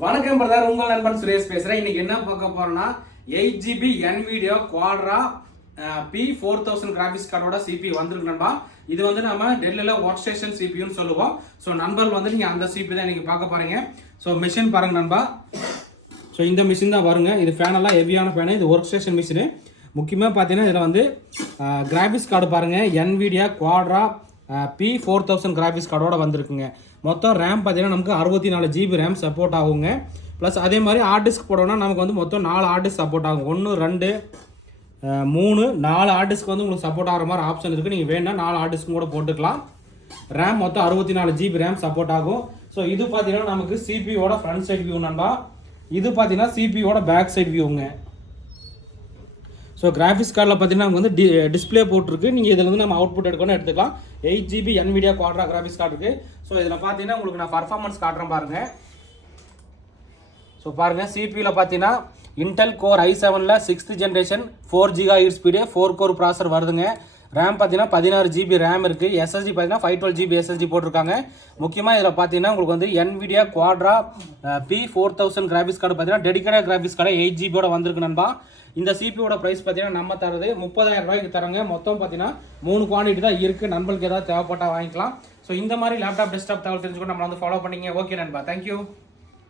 வணக்கம் பிரதர், உங்கள் நண்பன் சுரேஷ் பேசுறேன். இன்னைக்கு என்ன பார்க்க போறோம்னா 8GB NVIDIA Quadro P4000 graphics கார்டோட CPU வந்திருக்கு நண்பா. இது வந்து நம்ம டெல்லில WORKSTATION CPU ன்னு சொல்லுவோம். ஸோ நண்பர்கள் வந்து நீங்க அந்த CPU தான் இன்னைக்கு பார்க்க போறீங்க. ஸோ மிஷின் பாருங்க நண்பா. ஸோ இந்த மிஷின் தான் வருங்க. இது ஃபேன் எல்லாம் ஹெவியான ஃபேனு. இது WORKSTATION மிஷின். முக்கியமாக பார்த்தீங்கன்னா இதில் வந்து கிராபிக்ஸ் கார்டு பாருங்க, NVIDIA Quadro P4000 கிராபிக்ஸ் கார்டோட வந்திருக்குங்க. மொத்தம் ரேம் பார்த்தீங்கன்னா நமக்கு 64GB ரேம் சப்போர்ட் ஆகுங்க. ப்ளஸ் அதே மாதிரி ஹார்ட் டிஸ்க் போடணும்னா நமக்கு வந்து மொத்தம் 4 ஹார்ட் டிஸ்க் சப்போர்ட் ஆகும். 1 2 3 4 ஹார்ட் டிஸ்க் வந்து உங்களுக்கு சப்போர்ட் ஆகிற மாதிரி ஆப்ஷன் இருக்குது. நீங்கள் வேணா 4 ஹார்ட் டிஸ்க் கூட போட்டுக்கலாம். ரேம் மொத்தம் 64GB ரேம் சப்போர்ட் ஆகும். ஸோ இது பார்த்தீங்கன்னா நமக்கு சிபியோட ஃப்ரண்ட் சைட் வியூ நண்பா. இது பார்த்தீங்கன்னா சிபியோட பேக் சைட் வியூங்க. ஸோ கிராஃபிக்ஸ் கார்டில் பார்த்தீங்கன்னா நமக்கு வந்து டிஸ்பிளே போட்டிருக்கு. நீங்கள் இதில் வந்து நம்ம அவுட்புட் எடுக்கணும் எடுத்துக்கலாம். 8GB NVIDIA Quadro graphics card இருக்குது. ஸோ இதில் பார்த்தீங்கன்னா உங்களுக்கு நான் பர்ஃபார்மன்ஸ் காட்டுறேன் பாருங்கள். ஸோ பாருங்கள், சிபியில் பார்த்தீங்கன்னா இன்டெல் கோர் i7ல் 6th generation 4 GHz speed 4 core processor வருதுங்க. ரேம் பார்த்தீங்கன்னா 16GB ரேம் இருக்குது. SSD பார்த்தீங்கன்னா 512GB SSD போட்டிருக்காங்க. முக்கியமாக இதில் பார்த்தீங்கன்னா உங்களுக்கு வந்து NVIDIA Quadro P4000 graphics card பார்த்தீங்கன்னா டெடிக்கேட்டட் கிராஃபிக்ஸ் கார்டு 8GB வந்திருக்கு நண்பா. இந்த சிபியோட ப்ரைஸ் பார்த்தீங்கன்னா நம்ம தரது 30,000 ரூபாய்க்கு தரங்க. மொத்தம் பார்த்தீங்கன்னா 3 குவான்டிட்டி தான் இருக்குது. நண்பர்களுக்கு ஏதாவது தேவைப்பட்டால் வாங்கிக்கலாம். ஸோ இந்த மாதிரி லேப்டாப் டெஸ்க்டாப் தகவல் தெரிஞ்சுக்கணும் நம்மளை வந்து ஃபாலோ பண்ணிங்க. ஓகே நண்பா, தேங்க்யூ.